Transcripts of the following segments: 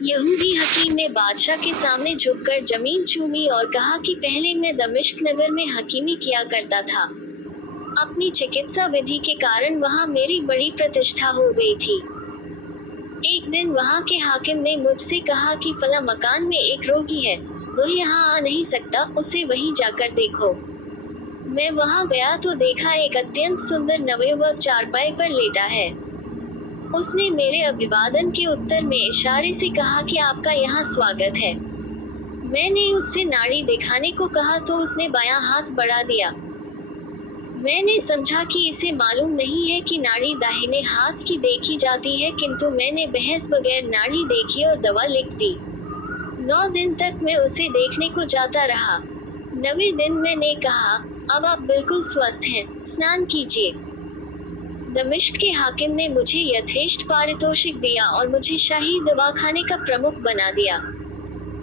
यहूदी हकीम ने बादशाह के सामने झुककर जमीन चूमी और कहा कि पहले मैं दमिश्क नगर में हकीमी किया करता था। अपनी चिकित्सा विधि के कारण वहां मेरी बड़ी प्रतिष्ठा हो गई थी। एक दिन वहां के हाकिम ने मुझसे कहा कि फला मकान में एक रोगी है, वह यहाँ आ नहीं सकता, उसे वहीं जाकर देखो। मैं वहां गया तो देखा एक अत्यंत सुंदर नवयुवक चारपाई पर लेटा है। उसने मेरे अभिवादन के उत्तर में इशारे से कहा कि आपका यहाँ स्वागत है। मैंने उससे नाड़ी दिखाने को कहा तो उसने बायां हाथ बढ़ा दिया। मैंने समझा कि इसे मालूम नहीं है कि नाड़ी दाहिने हाथ की देखी जाती है, किंतु मैंने बहस बगैर नाड़ी देखी और दवा लिख दी। 9 दिन तक मैं उसे देखने को जाता रहा। 9वें दिन मैंने कहा, अब आप बिल्कुल स्वस्थ हैं, स्नान कीजिए। दमिश्क के हाकिम ने मुझे यथेष्ट पारितोषिक दिया और मुझे शाही दवाखाने का प्रमुख बना दिया।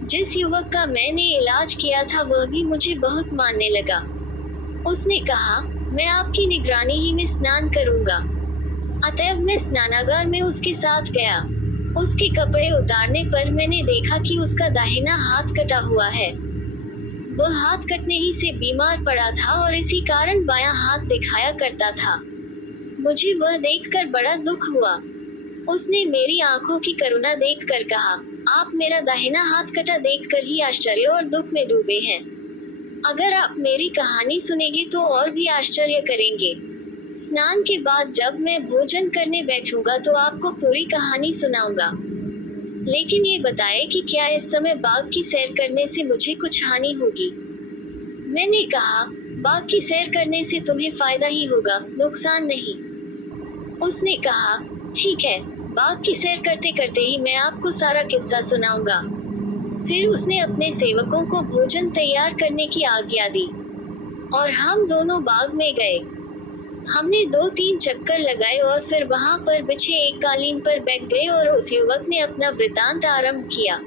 जिस युवक का मैंने इलाज किया था वह भी मुझे बहुत मानने लगा। उसने कहा, मैं आपकी निगरानी ही में स्नान करूंगा। अतएव मैं स्नानागार में उसके साथ गया। उसके कपड़े उतारने पर मैंने देखा कि उसका दाहिना हाथ कटा हुआ है। वह हाथ कटने ही से बीमार पड़ा था और इसी कारण बायां हाथ दिखाया करता था। मुझे वह देखकर बड़ा दुख हुआ। उसने मेरी आंखों की करुणा देखकर कहा, आप मेरा दाहिना हाथ कटा देखकर ही आश्चर्य और दुख में डूबे हैं। अगर आप मेरी कहानी सुनेंगे तो और भी आश्चर्य करेंगे। स्नान के बाद जब मैं भोजन करने बैठूंगा तो आपको पूरी कहानी सुनाऊंगा। लेकिन ये बताएं कि क्या इस समय बाग की सैर करने से मुझे कुछ हानि होगी? मैंने कहा, बाग की सैर करने से तुम्हें फायदा ही होगा, नुकसान नहीं। उसने कहा, ठीक है, बाग की सैर करते करते ही मैं आपको सारा किस्सा सुनाऊंगा। फिर उसने अपने सेवकों को भोजन तैयार करने की आज्ञा दी और हम दोनों बाग में गए। हमने 2-3 चक्कर लगाए और फिर वहां पर बिछे एक कालीन पर बैठ गए और उस युवक ने अपना वृतांत आरंभ किया।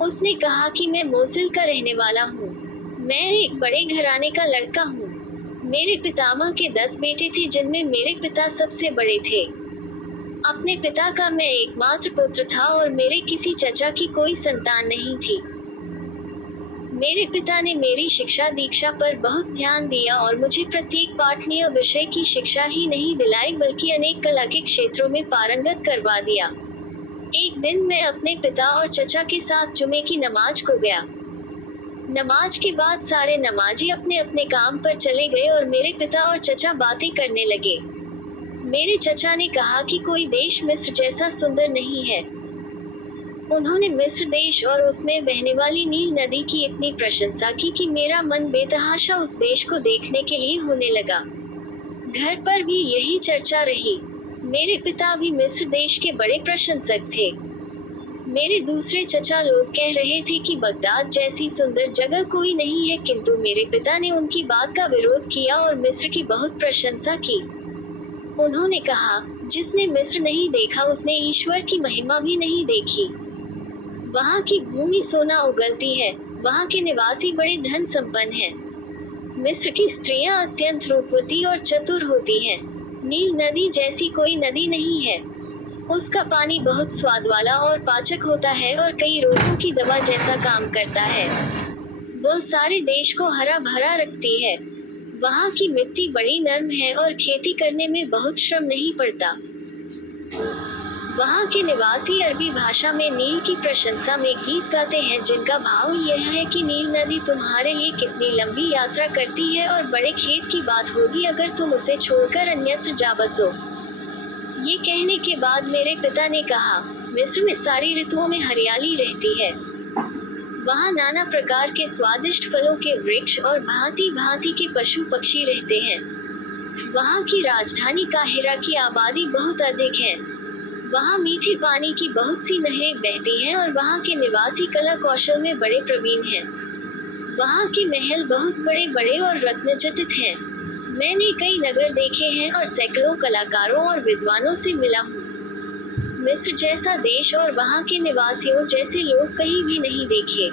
उसने कहा कि मैं मोसिल का रहने वाला हूँ। मैं एक बड़े घराने का लड़का हूँ। मेरे पितामह के 10 बेटे थे जिनमें मेरे पिता सबसे बड़े थे। अपने पिता का मैं एकमात्र पुत्र था और मेरे किसी चचा की कोई संतान नहीं थी। मेरे पिता ने मेरी शिक्षा दीक्षा पर बहुत ध्यान दिया और मुझे प्रत्येक पाठनीय विषय की शिक्षा ही नहीं दिलाई बल्कि अनेक कला के क्षेत्रों में पारंगत करवा दिया। एक दिन मैं अपने पिता और चचा के साथ जुमे की नमाज को गया। नमाज के बाद सारे नमाजी अपने अपने काम पर चले गए और मेरे पिता और चचा बातें करने लगे। मेरे चचा ने कहा कि कोई देश मिस्र जैसा सुंदर नहीं है। उन्होंने मिस्र देश और उसमें बहने वाली नील नदी की इतनी प्रशंसा की कि मेरा मन बेतहाशा उस देश को देखने के लिए होने लगा। घर पर भी यही चर्चा रही। मेरे पिता भी मिस्र देश के बड़े प्रशंसक थे। मेरे दूसरे चचा लोग कह रहे थे कि बगदाद जैसी सुंदर जगह कोई नहीं है, किंतु मेरे पिता ने उनकी बात का विरोध किया और मिस्र की बहुत प्रशंसा की। उन्होंने कहा, जिसने मिस्र नहीं देखा उसने ईश्वर की महिमा भी नहीं देखी। वहाँ की भूमि सोना उगलती है, वहाँ के निवासी बड़े धन संपन्न हैं। मिस्र की स्त्रियां अत्यंत रूपवती और चतुर होती हैं। नील नदी जैसी कोई नदी नहीं है। उसका पानी बहुत स्वाद वाला और पाचक होता है और कई रोगों की दवा जैसा काम करता है। वह सारे देश को हरा भरा रखती है। वहाँ की मिट्टी बड़ी नर्म है और खेती करने में बहुत श्रम नहीं पड़ता। वहाँ के निवासी अरबी भाषा में नील की प्रशंसा में गीत गाते हैं जिनका भाव यह है कि नील नदी तुम्हारे लिए कितनी लंबी यात्रा करती है और बड़े खेद की बात होगी अगर तुम उसे छोड़कर अन्यत्र जा बसो। ये कहने के बाद मेरे पिता ने कहा, मिस्र में सारी ऋतुओं में हरियाली रहती है। वहाँ नाना प्रकार के स्वादिष्ट फलों के वृक्ष और भांति भांति के पशु पक्षी रहते हैं। वहाँ की राजधानी काहिरा की आबादी बहुत अधिक है। वहाँ मीठे पानी की बहुत सी नहरें बहती हैं और वहाँ के निवासी कला कौशल में बड़े प्रवीण हैं। वहाँ के महल बहुत बड़े बड़े और रत्नजटित हैं। मैंने कई नगर देखे हैं और सैकड़ों कलाकारों और विद्वानों से मिला हूँ। मिस्र जैसा देश और वहाँ के निवासियों जैसे लोग कहीं भी नहीं देखे।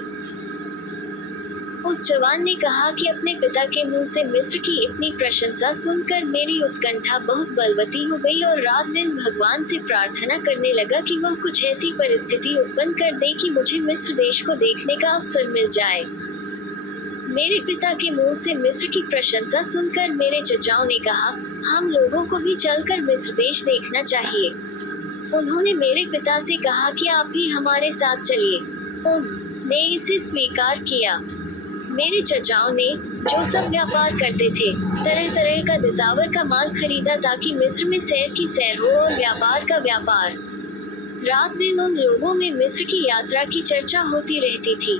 उस जवान ने कहा कि अपने पिता के मुंह से मिस्र की इतनी प्रशंसा सुनकर मेरी उत्कंठा बहुत बलवती हो गई और रात दिन भगवान से प्रार्थना करने लगा कि वह कुछ ऐसी परिस्थिति उत्पन्न कर दे कि मुझे मिस्र देश को देखने का अवसर मिल जाए। मेरे पिता के मुंह से मिस्र की प्रशंसा सुनकर मेरे चचाओं ने कहा, हम लोगों को भी चलकर मिस्र देश देखना चाहिए। उन्होंने मेरे पिता से कहा कि आप भी हमारे साथ चलिए। उन्होंने इसे स्वीकार किया। मेरे चचाओं ने, जो सब व्यापार करते थे, तरह तरह का दिसावर का माल खरीदा ताकि मिस्र में सैर की सैर हो और व्यापार का व्यापार। रात दिन उन लोगों में मिस्र की यात्रा की चर्चा होती रहती थी।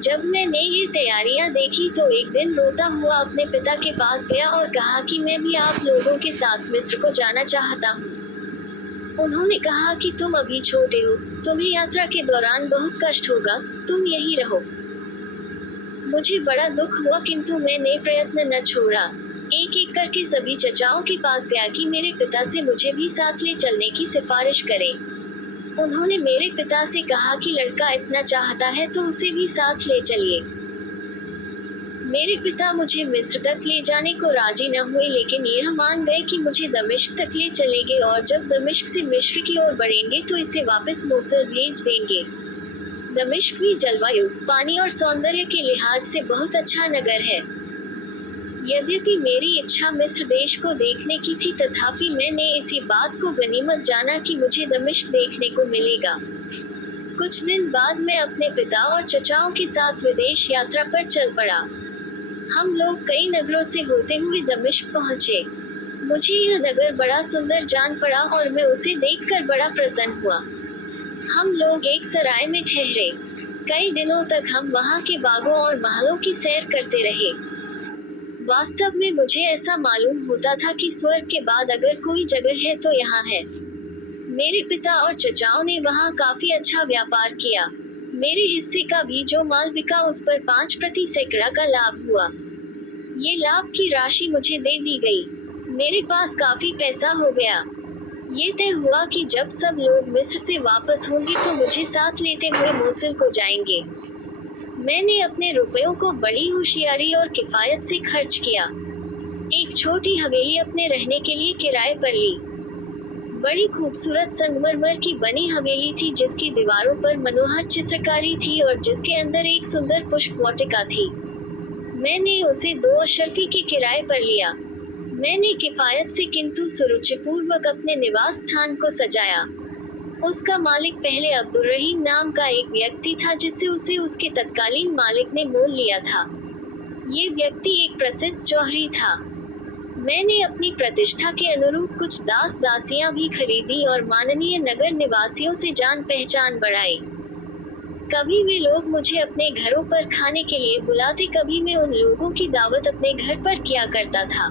जब मैंने ये तैयारियां देखी तो एक दिन रोता हुआ अपने पिता के पास गया और कहा कि मैं भी आप लोगों के साथ मिस्र को जाना चाहता हूँ। उन्होंने कहा कि तुम अभी छोटे हो, तुम्हें यात्रा के दौरान बहुत कष्ट होगा, तुम यहीं रहो। मुझे बड़ा दुख हुआ किंतु मैंने प्रयत्न न छोड़ा। एक एक करके सभी चचाओं के पास गया कि मेरे पिता से मुझे भी साथ ले चलने की सिफारिश करें। उन्होंने मेरे पिता से कहा कि लड़का इतना चाहता है तो उसे भी साथ ले चलिए। मेरे पिता मुझे मिस्र तक ले जाने को राजी न हुए, लेकिन यह मान गए कि मुझे दमिश्क तक ले चलेंगे और जब दमिश्क से मिस्र की ओर बढ़ेंगे तो इसे वापस मोसल भेज देंगे। दमिश्क भी जलवायु, पानी और सौंदर्य के लिहाज से बहुत अच्छा नगर है। यद्यपि मेरी इच्छा मिस्र देश को देखने की थी, तथापि मैंने इसी बात को गनीमत जाना कि मुझे दमिश्क देखने को मिलेगा। कुछ दिन बाद मैं अपने पिता और चचाओं के साथ विदेश यात्रा पर चल पड़ा। हम लोग कई नगरों से होते हुए दमिश्क पहुंचे। मुझे यह नगर बड़ा सुंदर जान पड़ा और मैं उसे देखकर बड़ा प्रसन्न हुआ। हम लोग एक सराय में ठहरे। कई दिनों तक हम वहां के बागों और महलों की सैर करते रहे। वास्तव में मुझे ऐसा मालूम होता था कि स्वर्ग के बाद अगर कोई जगह है तो यहाँ है। मेरे पिता और चचाओं ने वहाँ काफी अच्छा व्यापार किया। मेरे हिस्से का भी जो माल बिका उस पर 5% का लाभ हुआ। ये लाभ की राशि मुझे दे दी गई। मेरे पास काफी पैसा हो गया। ये तय हुआ कि जब सब लोग मिस्र से वापस होंगे तो मुझे साथ लेते हुए मोसिल को जाएंगे। मैंने अपने रुपयों को बड़ी होशियारी और किफायत से खर्च किया। एक छोटी हवेली अपने रहने के लिए किराए पर ली। बड़ी खूबसूरत संगमरमर की बनी हवेली थी जिसकी दीवारों पर मनोहर चित्रकारी थी और जिसके अंदर एक सुंदर पुष्प वाटिका थी। मैंने उसे 2 अशरफी के किराए पर लिया। मैंने किफायत से किंतु सुरुचिपूर्वक अपने निवास स्थान को सजाया। उसका मालिक पहले अब्दुल रहीम नाम का एक व्यक्ति था जिससे उसे उसके तत्कालीन मालिक ने मोल लिया था। ये व्यक्ति एक प्रसिद्ध जौहरी था। मैंने अपनी प्रतिष्ठा के अनुरूप कुछ दास दासियां भी खरीदी और माननीय नगर निवासियों से जान पहचान बढ़ाई। कभी वे लोग मुझे अपने घरों पर खाने के लिए बुलाते, कभी मैं उन लोगों की दावत अपने घर पर किया करता था।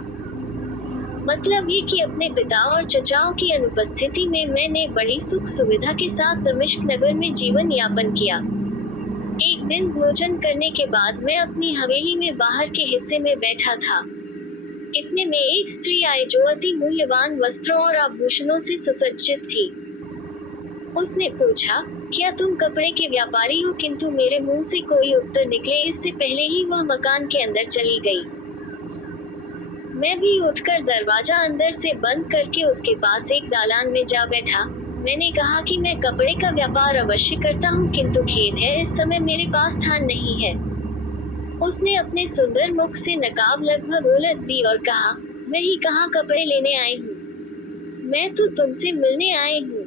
मतलब ये कि अपने पिता और चचाओं की अनुपस्थिति में मैंने बड़ी सुख सुविधा के साथ दमिश्क नगर में जीवन यापन किया। एक दिन भोजन करने के बाद मैं अपनी हवेली में बाहर के हिस्से में बैठा था। इतने में एक स्त्री आई जो अति मूल्यवान वस्त्रों और आभूषणों से सुसज्जित थी। उसने पूछा, क्या तुम कपड़े के व्यापारी हो? किंतु मेरे मुंह से कोई उत्तर निकले इससे पहले ही वह मकान के अंदर चली गई। मैं भी उठकर दरवाजा अंदर से बंद करके उसके पास एक दालान में जा बैठा। मैंने कहा कि मैं कपड़े का व्यापार अवश्य करता हूँ, किंतु खेद है इस समय मेरे पास स्थान नहीं है। उसने अपने सुंदर मुख से नकाब लगभग उलट दी और कहा, मैं ही कहाँ कपड़े लेने आई हूँ, मैं तो तुमसे मिलने आई हूँ।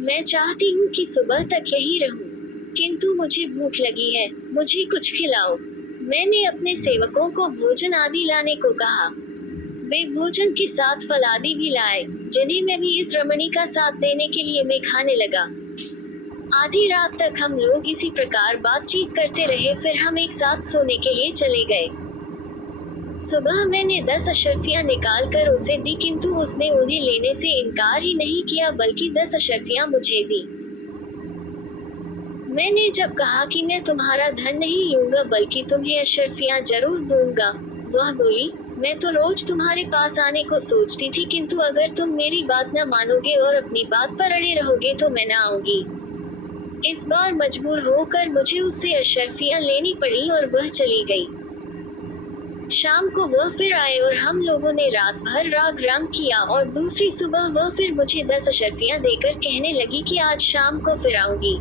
मैं चाहती हूँ कि सुबह तक यही रहूँ, किंतु मुझे भूख लगी है, मुझे कुछ खिलाओ। मैंने अपने सेवकों को भोजन आदि लाने को कहा। वे भोजन के साथ फल आदि भी लाए, जिन्हें मैं भी इस रमणी का साथ देने के लिए मैं खाने लगा। आधी रात तक हम लोग इसी प्रकार बातचीत करते रहे, फिर हम एक साथ सोने के लिए चले गए। सुबह मैंने 10 अशर्फियां निकाल कर उसे दी, किंतु उसने उन्हें लेने से इनकार ही नहीं किया, बल्कि 10 अशर्फियां मुझे दी। मैंने जब कहा कि मैं तुम्हारा धन नहीं लूंगा बल्कि तुम्हें अशर्फियां जरूर दूंगा, वह बोली, मैं तो रोज तुम्हारे पास आने को सोचती थी, किंतु अगर तुम मेरी बात न मानोगे और अपनी बात पर अड़े रहोगे तो मैं न आऊंगी। इस बार मजबूर होकर मुझे उससे अशर्फियाँ लेनी पड़ी और वह चली गई। शाम को वह फिर आए और हम लोगों ने रात भर राग रंग किया और दूसरी सुबह वह फिर मुझे 10 अशर्फियाँ देकर कहने लगी कि आज शाम को फिर आऊंगी।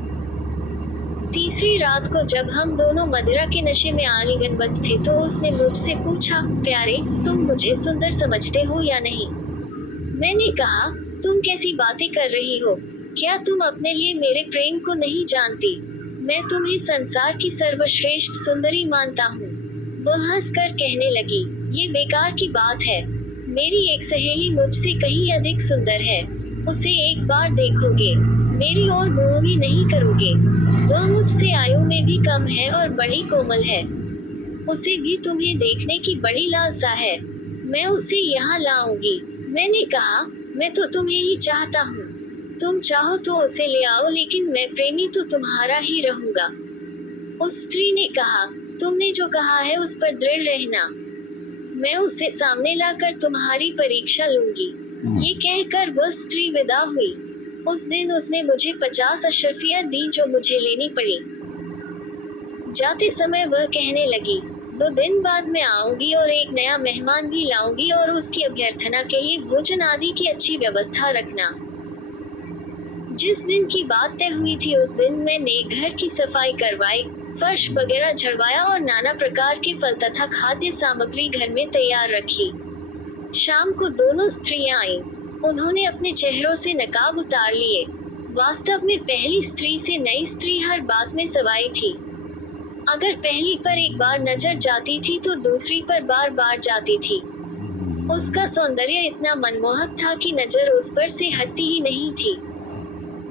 तीसरी रात को जब हम दोनों मदिरा के नशे में आलिंगनबद्ध थे तो उसने मुझसे पूछा, प्यारे, तुम मुझे सुंदर समझते हो या नहीं? मैंने कहा, तुम कैसी बातें कर रही हो? क्या तुम अपने लिए मेरे प्रेम को नहीं जानती? मैं तुम्हें संसार की सर्वश्रेष्ठ सुंदरी मानता हूँ। वह हंसकर कहने लगी, ये बेकार की बात है। मेरी एक सहेली मुझसे कहीं अधिक सुंदर है। उसे एक बार देखोगे, मेरी ओर मुंह भी नहीं करोगे। वह मुझसे आयु में भी कम है और बड़ी कोमल है। उसे भी तुम्हें देखने की बड़ी लालसा है। मैं उसे यहाँ लाऊंगी। मैंने कहा, मैं तो तुम्हें ही चाहता हूँ। तुम चाहो तो उसे ले आओ, लेकिन मैं प्रेमी तो तुम्हारा ही रहूंगा। उस स्त्री ने कहा, तुमने जो कहा है उस पर दृढ़ रहना। मैं उसे सामने लाकर तुम्हारी परीक्षा लूंगी। ये कहकर वह स्त्री विदा हुई। उस दिन उसने मुझे 50 अशर्फियाँ दी जो मुझे लेनी पड़ी। जाते समय वह कहने लगी, 2 दिन बाद मैं आऊंगी और एक नया मेहमान भी लाऊंगी और उसकी अभ्यर्थना के लिए भोजन आदि की अच्छी व्यवस्था रखना। जिस दिन की बात तय हुई थी उस दिन मैंने घर की सफाई करवाई, फर्श वगैरह झड़वाया और नाना प्रकार के फल तथा खाद्य सामग्री घर में तैयार रखी। शाम को दोनों स्त्रियां आईं। उन्होंने अपने चेहरों से नकाब उतार लिए। वास्तव में पहली स्त्री से नई स्त्री हर बात में सवाई थी। अगर पहली पर एक बार नजर जाती थी तो दूसरी पर बार बार जाती थी। उसका सौंदर्य इतना मनमोहक था कि नजर उस पर से हटती ही नहीं थी।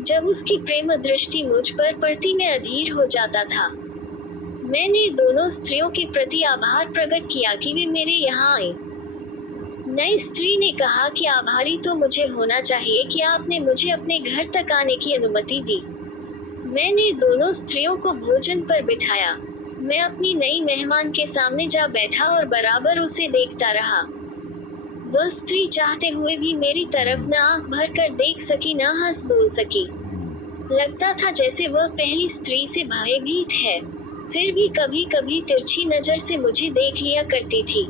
जब उसकी प्रेम दृष्टि मुझ पर पड़ती मैं अधीर हो जाता था। मैंने दोनों स्त्रियों के प्रति आभार प्रकट किया कि वे मेरे यहाँ आई। नई स्त्री ने कहा कि आभारी तो मुझे होना चाहिए कि आपने मुझे अपने घर तक आने की अनुमति दी। मैंने दोनों स्त्रियों को भोजन पर बिठाया। मैं अपनी नई मेहमान के सामने जा बैठा और बराबर उसे देखता रहा। वह स्त्री चाहते हुए भी मेरी तरफ न आंख भर कर देख सकी न हंस बोल सकी। लगता था जैसे वह पहली स्त्री से भयभीत है। फिर भी कभी कभी तिरछी नजर से मुझे देख लिया करती थी।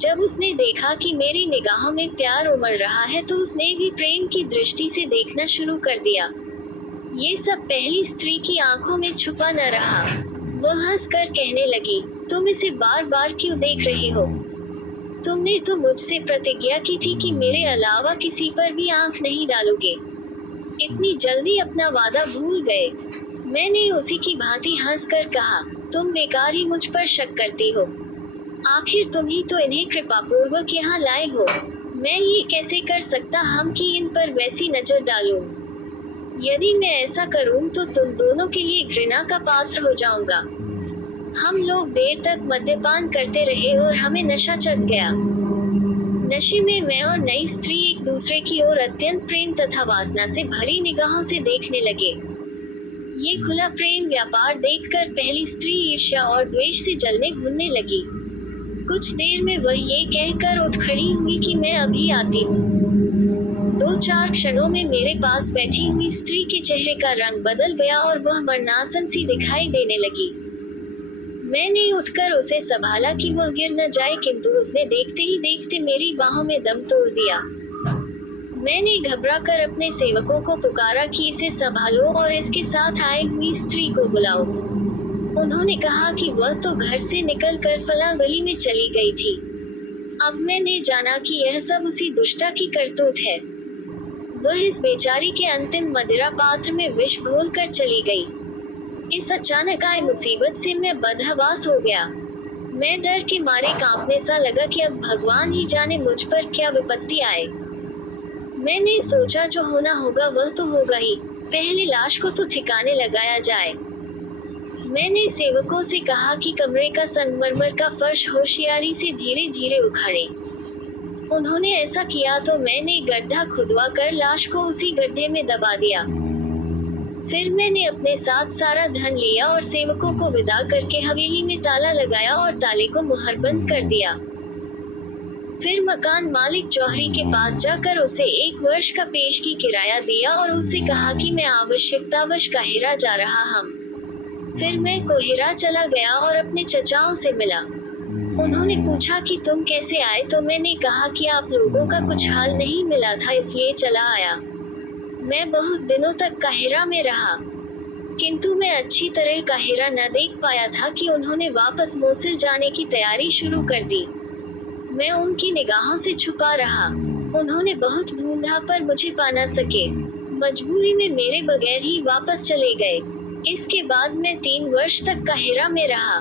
जब उसने देखा कि मेरी निगाहों में प्यार उमड़ रहा है तो उसने भी प्रेम की दृष्टि से देखना शुरू कर दिया। ये सब पहली स्त्री की आंखों में छुपा न रहा। वह हंसकर कहने लगी, तुम इसे बार बार क्यों देख रही हो? तुमने तो मुझसे प्रतिज्ञा की थी कि मेरे अलावा किसी पर भी आंख नहीं डालोगे। इतनी जल्दी अपना वादा भूल गए? मैंने उसी की भांति हंसकर कहा, तुम बेकार ही मुझ पर शक करती हो। आखिर तुम ही तो इन्हें कृपापूर्वक यहाँ लाए हो। मैं ये कैसे कर सकता हम कि इन पर वैसी नजर डालूं? यदि मैं ऐसा करूं तो तुम दोनों के लिए घृणा का पात्र हो जाऊंगा। हम लोग देर तक मद्यपान करते रहे और हमें नशा चढ़ गया। नशे में मैं और नई स्त्री एक दूसरे की ओर अत्यंत प्रेम तथा वासना से भरी निगाहों से देखने लगे। ये खुला प्रेम व्यापार देखकर पहली स्त्री ईर्ष्या और द्वेष से जलने भुनने लगी। कुछ देर में वह ये कहकर उठ खड़ी हुई कि मैं अभी आती हूँ। 2-4 क्षणों में मेरे पास बैठी हुई स्त्री के चेहरे का रंग बदल गया और वह मरनासन सी दिखाई देने लगी। मैंने उठकर उसे संभाला कि वह गिर न जाए, किंतु उसने देखते ही देखते मेरी बाहों में दम तोड़ दिया। मैंने घबराकर अपने सेवकों को पुकारा कि इसे संभालो और इसके साथ आई हुई स्त्री को बुलाओ। उन्होंने कहा कि वह तो घर से निकलकर फलां गली में चली गई थी। अब मैंने जाना कि यह सब उसी दुष्टा की करतूत है। वह इस बेचारी के अंतिम मदिरा पात्र में विष घोल कर चली गई। इस अचानक आई मुसीबत से मैं बदहवास हो गया। मैं डर के मारे कांपने सा लगा कि अब भगवान ही जाने मुझ पर क्या विपत्ति आए। मैंने सोचा जो होना होगा वह तो होगा ही, पहले लाश को तो ठिकाने लगाया जाए। मैंने सेवकों से कहा कि कमरे का संगमरमर का फर्श होशियारी से धीरे धीरे उखाड़े। उन्होंने ऐसा किया तो मैंने गड्ढा खुदवा कर लाश को उसी गड्ढे में दबा दिया। फिर मैंने अपने साथ सारा धन लिया और सेवकों को विदा करके हवेली में ताला लगाया और ताले को मुहरबंद कर दिया। फिर मकान मालिक जौहरी के पास जाकर उसे 1 वर्ष का पेशगी किराया दिया और उससे कहा कि मैं आवश्यकतावश काहिरा जा रहा हूँ। फिर मैं कोहिरा चला गया और अपने चचाओं से मिला। उन्होंने पूछा कि तुम कैसे आए, तो मैंने कहा कि आप लोगों का कुछ हाल नहीं मिला था इसलिए चला आया। मैं बहुत दिनों तक काहिरा में रहा, किंतु मैं अच्छी तरह काहिरा न देख पाया था कि उन्होंने वापस मोसिल जाने की तैयारी शुरू कर दी। मैं उनकी निगाहों से छुपा रहा। उन्होंने बहुत ढूंढा पर मुझे पा न सके। मजबूरी में मेरे बगैर ही वापस चले गए। इसके बाद मैं 3 वर्ष तक काहिरा में रहा।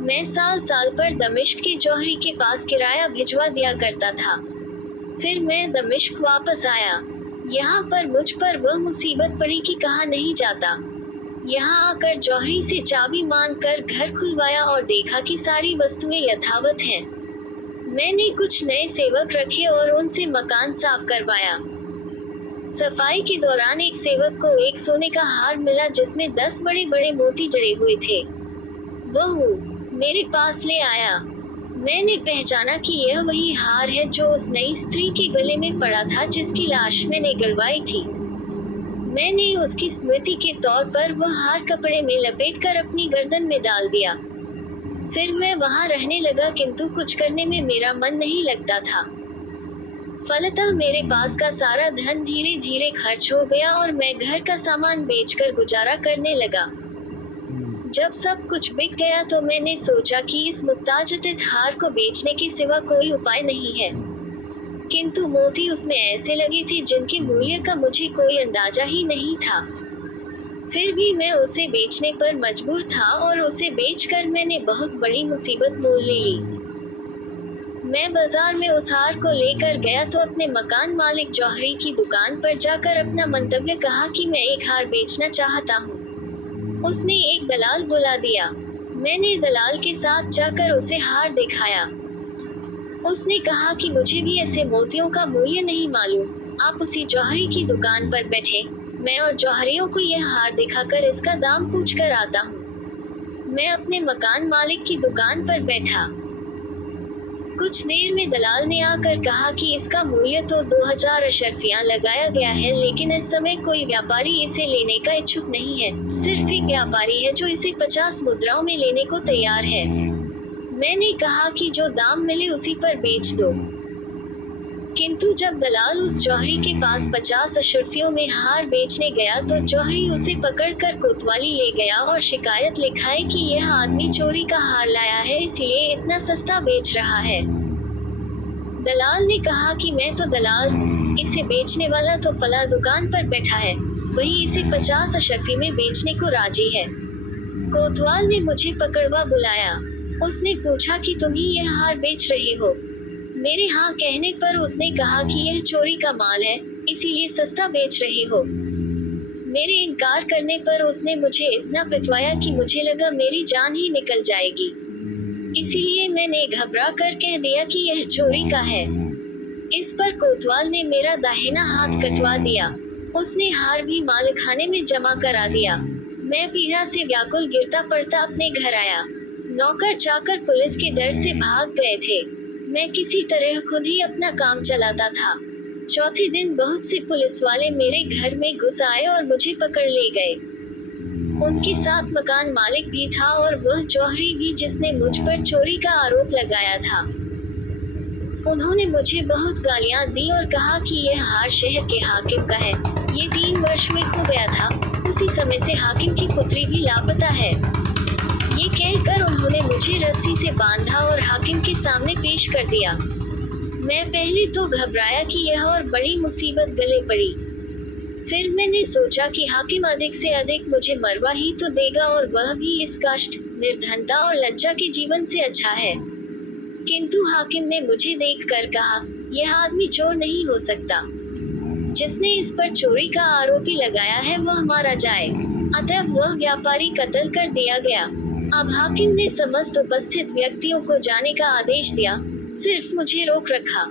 मैं साल साल पर दमिश्क के जौहरी के पास किराया भिजवा दिया करता था। फिर मैं दमिश्क वापस आया। यहाँ पर मुझ पर वह मुसीबत पड़ी कि कहा नहीं जाता। यहाँ आकर जौहरी से चाबी मांग कर घर खुलवाया और देखा कि सारी वस्तुएं यथावत हैं। मैंने कुछ नए सेवक रखे और उनसे मकान साफ करवाया। सफाई के दौरान एक सेवक को एक सोने का हार मिला जिसमें 10 बड़े बड़े मोती जड़े हुए थे। वह मेरे पास ले आया। मैंने पहचाना कि यह वही हार है जो उस नई स्त्री के गले में पड़ा था जिसकी लाश मैंने गड़वाई थी। मैंने उसकी स्मृति के तौर पर वह हार कपड़े में लपेटकर अपनी गर्दन में डाल दिया। फिर मैं वहां रहने लगा, किंतु कुछ करने में मेरा मन नहीं लगता था। फलतः मेरे पास का सारा धन धीरे धीरे खर्च हो गया और मैं घर का सामान बेचकर गुजारा करने लगा। जब सब कुछ बिक गया तो मैंने सोचा कि इस मुक्ताजटित हार को बेचने के सिवा कोई उपाय नहीं है, किंतु मोती उसमें ऐसे लगे थे जिनके मूल्य का मुझे कोई अंदाजा ही नहीं था। फिर भी मैं उसे बेचने पर मजबूर था और उसे बेचकर मैंने बहुत बड़ी मुसीबत मोल ले ली। मैं बाजार में उस हार को लेकर गया तो अपने मकान मालिक जौहरी की दुकान पर जाकर अपना मंतव्य कहा कि मैं एक हार बेचना चाहता हूँ। उसने एक दलाल बुला दिया। मैंने दलाल के साथ जाकर उसे हार दिखाया। उसने कहा कि मुझे भी ऐसे मोतियों का मूल्य नहीं मालूम, आप उसी जौहरी की दुकान पर बैठे, मैं और जौहरियों को यह हार दिखाकर इसका दाम पूछ कर आता हूँ। मैं अपने मकान मालिक की दुकान पर बैठा। कुछ देर में दलाल ने आकर कहा कि इसका मूल्य तो 2000 अशरफियां लगाया गया है, लेकिन इस समय कोई व्यापारी इसे लेने का इच्छुक नहीं है। सिर्फ एक व्यापारी है जो इसे 50 मुद्राओं में लेने को तैयार है। मैंने कहा कि जो दाम मिले उसी पर बेच दो। किंतु जब दलाल उस जौहरी के पास 50 अशरफियों में हार बेचने गया तो जौहरी उसे पकड़कर कोतवाली ले गया और शिकायत लिखाई कि यह आदमी चोरी का हार लाया है, इसलिए इतना सस्ता बेच रहा है। दलाल ने कहा कि मैं तो दलाल हूँ, इसे बेचने वाला तो फला दुकान पर बैठा है, वही इसे 50 अशरफी में बेचने को राजी है। कोतवाल ने मुझे पकड़वा बुलाया। उसने पूछा कि तुम ही यह हार बेच रहे हो। मेरे हाँ कहने पर उसने कहा कि यह चोरी का माल है, इसीलिए सस्ता बेच रहे हो। मेरे इनकार करने पर उसने मुझे इतना पिटवाया कि मुझे लगा मेरी जान ही निकल जाएगी। इसीलिए मैंने घबरा कर कह दिया कि यह चोरी का है। इस पर कोतवाल ने मेरा दाहिना हाथ कटवा दिया। उसने हार भी मालखाने में जमा करा दिया। मैं पीड़ा से व्याकुल गिरता पड़ता अपने घर आया। नौकर चाकर पुलिस के डर से भाग गए थे। मैं किसी तरह खुद ही अपना काम चलाता था। चौथे दिन बहुत से पुलिस वाले मेरे घर में घुस आए और मुझे पकड़ ले गए। उनके साथ मकान मालिक भी था और वह जौहरी भी जिसने मुझ पर चोरी का आरोप लगाया था। उन्होंने मुझे बहुत गालियां दी और कहा कि यह हार शहर के हाकिम का है, ये 3 वर्ष में खो गया था, उसी समय से हाकिम की पुत्री भी लापता है। ये कहकर उन्होंने मुझे रस्सी से बांधा और हाकिम के सामने पेश कर दिया। मैं पहले तो घबराया कि यह और बड़ी मुसीबत गले पड़ी। फिर मैंने सोचा कि हाकिम अधिक से अधिक मुझे मरवा ही तो देगा और वह भी इस कष्ट, निर्धनता और लज्जा के जीवन से अच्छा है। किंतु हाकिम ने मुझे देखकर कहा, यह आदमी चोर नहीं हो सकता। जिसने इस पर चोरी का आरोपी लगाया है वह मारा जाए। अतः वह व्यापारी कत्ल कर दिया गया। अब हाकिम ने समस्त उपस्थित व्यक्तियों को जाने का आदेश दिया, सिर्फ मुझे रोक रखा।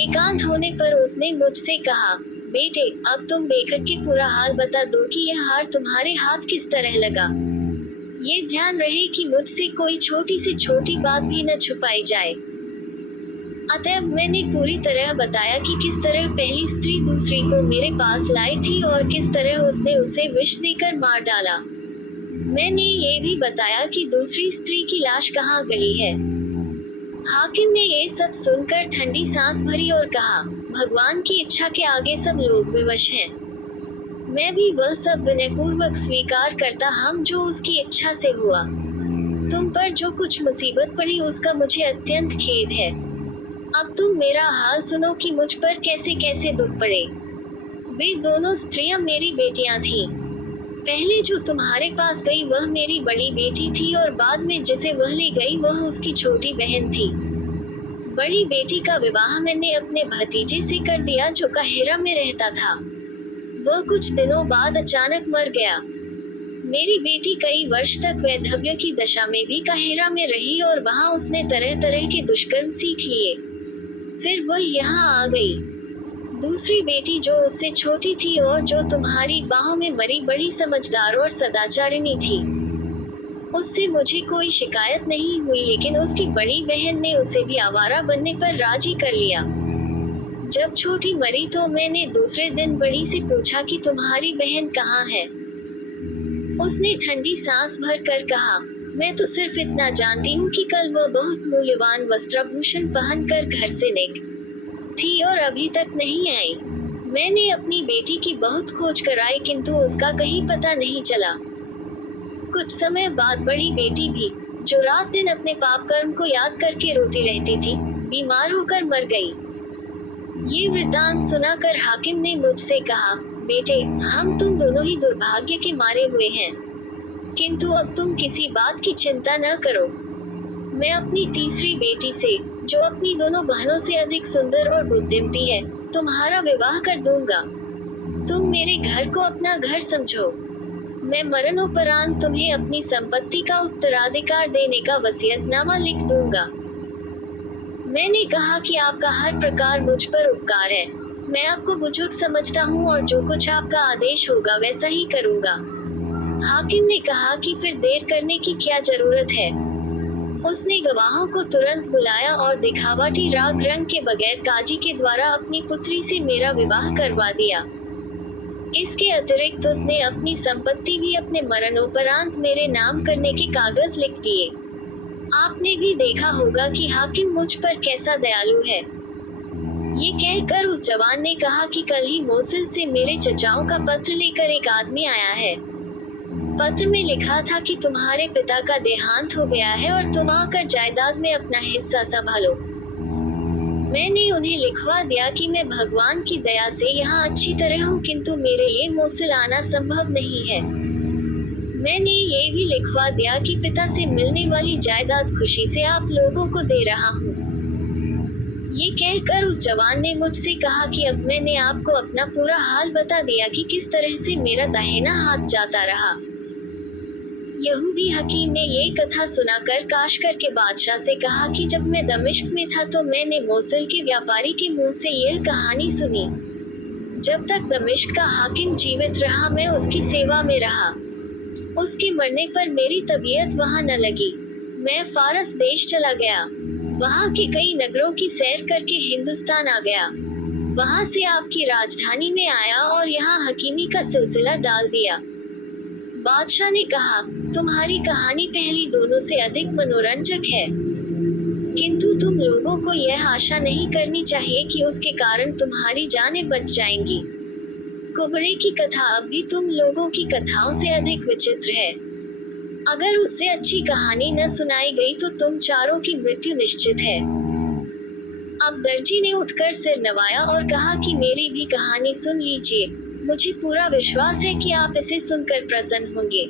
एकांत होने पर उसने मुझसे कहा, बेटे, अब तुम बेकर के पूरा हाल बता दो कि यह हार तुम्हारे हाथ किस तरह लगा। ये ध्यान रहे कि मुझसे कोई छोटी से छोटी बात भी न छुपाई जाए। अतएव मैंने पूरी तरह बताया कि किस तरह पहली स्त्री दूसरी को मेरे पास लाई थी और किस तरह उसने उसे विष देकर मार डाला। मैंने ये भी बताया कि दूसरी स्त्री की लाश कहाँ गई है। हाकिम ने ये सब सुनकर ठंडी सांस भरी और कहा, भगवान की इच्छा के आगे सब लोग विवश हैं। मैं भी वह सब विनयपूर्वक स्वीकार करता हम जो उसकी इच्छा से हुआ। तुम पर जो कुछ मुसीबत पड़ी उसका मुझे अत्यंत खेद है। अब तुम मेरा हाल सुनो कि मुझ पर कैसे कैसे दुख पड़े। वे दोनों स्त्रियां मेरी बेटियां थीं। पहले जो तुम्हारे पास गई वह मेरी बड़ी बेटी थी और बाद में जिसे वह ले गई वह उसकी छोटी बहन थी। बड़ी बेटी का विवाह मैंने अपने भतीजे से कर दिया जो काहिरा में रहता था। वह कुछ दिनों बाद अचानक मर गया। मेरी बेटी कई वर्ष तक वैधव्य की दशा में भी काहिरा में रही और वहां उसने तरह तरह के दुष्कर्म सीख लिए। फिर वह यहाँ आ गई। दूसरी बेटी जो उससे छोटी थी और जो तुम्हारी बाहों में मरी बड़ी समझदार और सदाचारिणी थी। उससे मुझे कोई शिकायत नहीं हुई, लेकिन उसकी बड़ी बहन ने उसे भी आवारा बनने पर राजी कर लिया। जब छोटी मरी तो मैंने दूसरे दिन बड़ी से पूछा कि तुम्हारी बहन कहाँ है। उसने ठंडी सांस भर कर कहा, मैं तो सिर्फ इतना जानती हूँ कि कल वह बहुत मूल्यवान वस्त्राभूषण पहनकर घर से निकली थी और अभी तक नहीं आई। मैंने अपनी बेटी की बहुत खोज कराई किंतु उसका कहीं पता नहीं चला। कुछ समय बाद बड़ी बेटी भी, जो रात दिन अपने पाप कर्म को याद करके रोती रहती थी, बीमार होकर मर गई। ये वृतांत सुनाकर हाकिम ने मुझसे कहा, बेटे, हम तुम दोनों ही दुर्भाग्य के मारे हुए हैं, किंतु अब तुम किसी बात की चिंता न करो। मैं अपनी तीसरी बेटी से, जो अपनी दोनों बहनों से अधिक सुंदर और बुद्धिमती है, तुम्हारा विवाह कर दूंगा। तुम मेरे घर को अपना घर समझो। मैं मरणोपरांत तुम्हें अपनी संपत्ति का उत्तराधिकार देने का वसीयतनामा लिख दूंगा। मैंने कहा कि आपका हर प्रकार मुझ पर उपकार है। मैं आपको बुजुर्ग समझता हूँ और जो कुछ आपका आदेश होगा वैसा ही करूँगा। हाकिम ने कहा कि फिर देर करने की क्या जरूरत है। उसने गवाहों को तुरंत बुलाया और दिखावटी राग रंग के बगैर काजी के द्वारा अपनी पुत्री से मेरा विवाह करवा दिया। इसके अतिरिक्त उसने अपनी संपत्ति भी अपने मरणोपरांत मेरे नाम करने के कागज लिख दिए। आपने भी देखा होगा कि हाकिम मुझ पर कैसा दयालु है। ये कहकर उस जवान ने कहा कि कल ही मोसिल से मेरे चचाओं का पत्र लेकर एक आदमी आया है। पत्र में लिखा था कि तुम्हारे पिता का देहांत हो गया है और तुम आकर जायदाद में अपना हिस्सा संभालो। मैंने उन्हें लिखवा दिया कि मैं भगवान की दया से यहाँ अच्छी तरह हूँ, किंतु मेरे लिए मोसिल आना संभव नहीं है। मैंने ये भी लिखवा दिया कि पिता से मिलने वाली जायदाद खुशी से आप लोगों को दे रहा हूँ। ये कहकर उस जवान ने मुझसे कहा कि अब मैंने आपको अपना पूरा हाल बता दिया कि किस तरह से मेरा दाहिना हाथ जाता रहा। यहूदी हकीम ने ये कथा सुनाकर काशकर के बादशाह से कहा कि जब मैं दमिश्क में था तो मैंने मोसुल के व्यापारी के मुंह से यह कहानी सुनी। जब तक दमिश्क का हाकिम जीवित रहा मैं उसकी सेवा में रहा। उसके मरने पर मेरी तबीयत वहाँ न लगी। मैं फारस देश चला गया। वहाँ के कई नगरों की सैर करके हिंदुस्तान आ गया। वहाँ से आपकी राजधानी में आया और यहाँ हकीमी का सिलसिला डाल दिया। बादशाह ने कहा, तुम्हारी कहानी पहली दोनों से अधिक मनोरंजक है, किंतु तुम लोगों को यह आशा नहीं करनी चाहिए कि उसके कारण तुम्हारी जानें बच जाएंगी। कुबड़े की कथा अब भी तुम लोगों की कथाओं से अधिक विचित्र है। अगर उससे अच्छी कहानी न सुनाई गई तो तुम चारों की मृत्यु निश्चित है। अब दर्जी ने उठकर सिर नवाया और कहा कि मेरी भी कहानी सुन लीजिए। मुझे पूरा विश्वास है कि आप इसे सुनकर प्रसन्न होंगे।